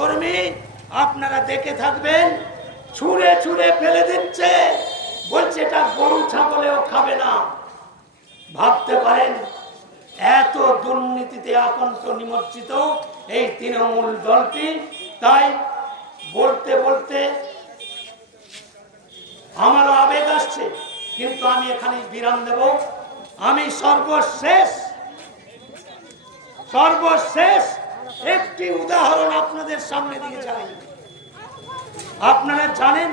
কর্মী আপনারা দেখে থাকবেন, ছুঁড়ে ছুঁড়ে ফেলে দিচ্ছে, বলছে এটা গরু ছাগলেও খাবে না। ভাবতে পারেন এত দুর্নীতিতে আকণ্ঠ নিমজ্জিত এই তৃণমূল দলটি। তাই বলতে বলতে আমারও আবেগ আসছে, কিন্তু আমি এখানে বিরাম দেব। আমি সর্বশেষ একটি উদাহরণ আপনাদের সামনে দিয়ে যাই। আপনারা জানেন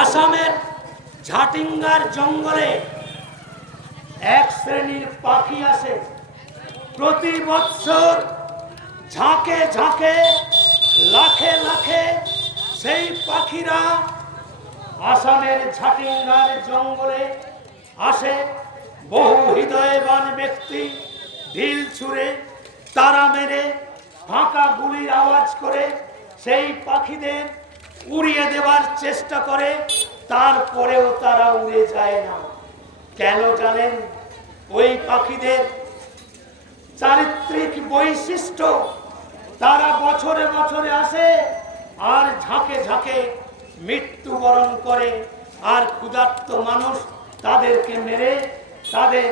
আসামের ঝাটিঙ্গার জঙ্গলে এক শ্রেণীর পাখি আসে, প্রতি বছর ঝাঁকে ঝাঁকে লাখে লাখে সেই পাখিরা আসামের ঝাটিঙ্গার জঙ্গলে আসে। বহু হৃদয়বান ব্যক্তি ঢিল ছুঁড়ে তারা মেরে ফাঁকা গুলির আওয়াজ করে সেই পাখিদের উড়িয়ে দেওয়ার চেষ্টা করে, তারপরেও তারা উড়ে যায় না। কেন জানেন? ওই পাখিদের চারিত্রিক বৈশিষ্ট্য, তারা বছরে বছরে আসে আর ঝাঁকে ঝাঁকে মৃত্যুবরণ করে, আর ক্ষুধার্ত মানুষ তাদেরকে মেরে তাদের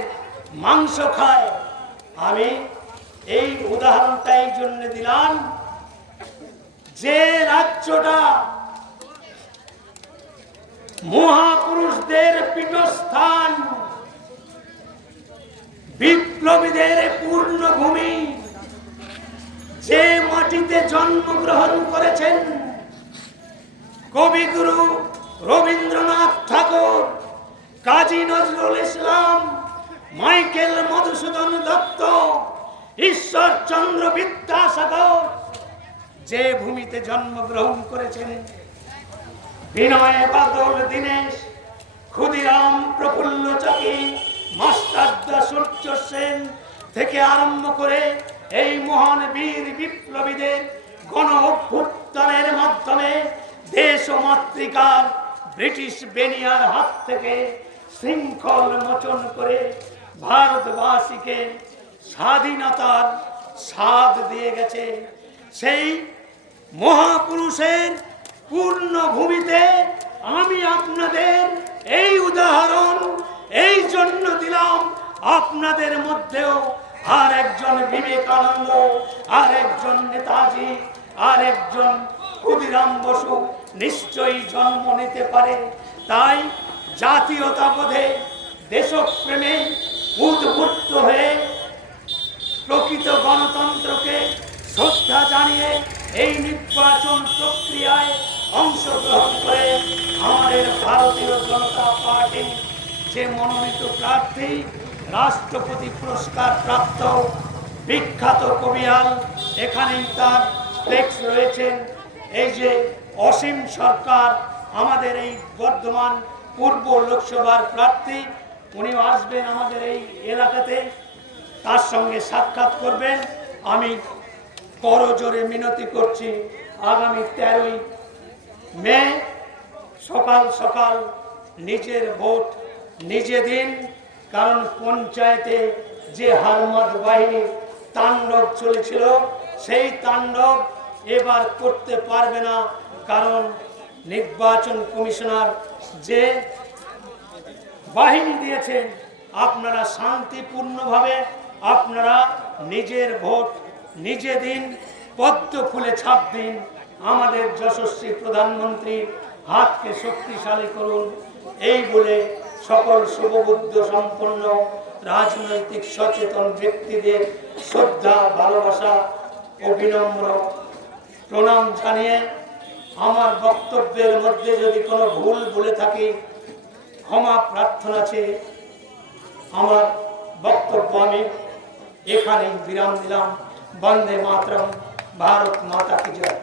মাংস খায়। আমি এই উদাহরণটা এই জন্য দিলাম, যে রাজ্যটা মহাপুরুষদের পীঠস্থান, বিপ্লবীদের পূর্ণভূমি, যে মাটিতে জন্মগ্রহণ করেছেন কবিগুরু রবীন্দ্রনাথ ঠাকুর, কাজী নজরুল ইসলাম, মাইকেল মধুসূদন দত্ত, ঈশ্বরচন্দ্র বিদ্যাসাগর, যে ভূমিতে জন্মগ্রহণ করেছেন বিনয় বাদল দীনেশ, ক্ষুদিরাম প্রফুল্ল চাকি, মাস্টারদা সূর্য সেন থেকে আরম্ভ করে এই মহান বীর বিপ্লবীদের গণ অভ্যুত্থানের মাধ্যমে দেশ ও মাতৃকার ব্রিটিশ বেনিয়ার হাত থেকে শৃঙ্খল মোচন করে ভারতবাসীকে স্বাধীনতার স্বাদ দিয়ে গেছে। সেই মহাপুরুষের পূর্ণ ভূমিতে আমি আপনাদের এই উদাহরণ এই জন্য দিলাম, আপনাদের মধ্যেও আর একজন বিবেকানন্দ, আর একজন নেতাজি, আর একজন ক্ষুদিরাম বসু নিশ্চয়ই জন্ম নিতে পারে। তাই জাতীয়তাবোধে, দেশপ্রেমে উদ্বুদ্ধ হয়ে প্রকৃত গণতন্ত্রকে শ্রদ্ধা জানিয়ে এই নির্বাচন প্রক্রিয়ায় অংশগ্রহণ করে আমাদের ভারতীয় জনতা পার্টি যে মনোনীত প্রার্থী, রাষ্ট্রপতি পুরস্কার প্রাপ্ত বিখ্যাত কবিয়াল, এখানেই তার ফ্লেক্স রয়েছেন। এই যে অসীম সরকার, আমাদের এই বর্ধমান পূর্ব লোকসভার প্রার্থী, উনিও আসবেন আমাদের এই এলাকাতে, তার সঙ্গে সাক্ষাৎ করবেন। আমি করজোরে মিনতি করছি, আগামী 13ই মে সকাল সকাল নিজের ভোট নিজে দিন। কারণ পঞ্চায়েতে যে হারমাদ বাহিনী তাণ্ডব চলেছিল, সেই তাণ্ডব এবার করতে পারবে না। কারণ নির্বাচন কমিশনার যে বাহিনী দিয়েছেন, আপনারা শান্তিপূর্ণভাবে আপনারা নিজের ভোট নিজে দিন, পদ্ম ফুলে ছাপ দিন। আমাদের যশস্বী প্রধানমন্ত্রী হাতকে শক্তিশালী করুন, এই বলে সকল শুভবুদ্ধ সম্পন্ন রাজনৈতিক সচেতন ব্যক্তিদের শ্রদ্ধা, ভালোবাসা ও বিনম্র প্রণাম জানিয়ে আমার বক্তব্যের মধ্যে যদি কোনো ভুল বলে থাকি ক্ষমা প্রার্থনা চেয়ে আমার বক্তব্য আমি এখানেই বিরাম দিলাম। বন্দে মাতরম, ভারত মাতা কি জয়।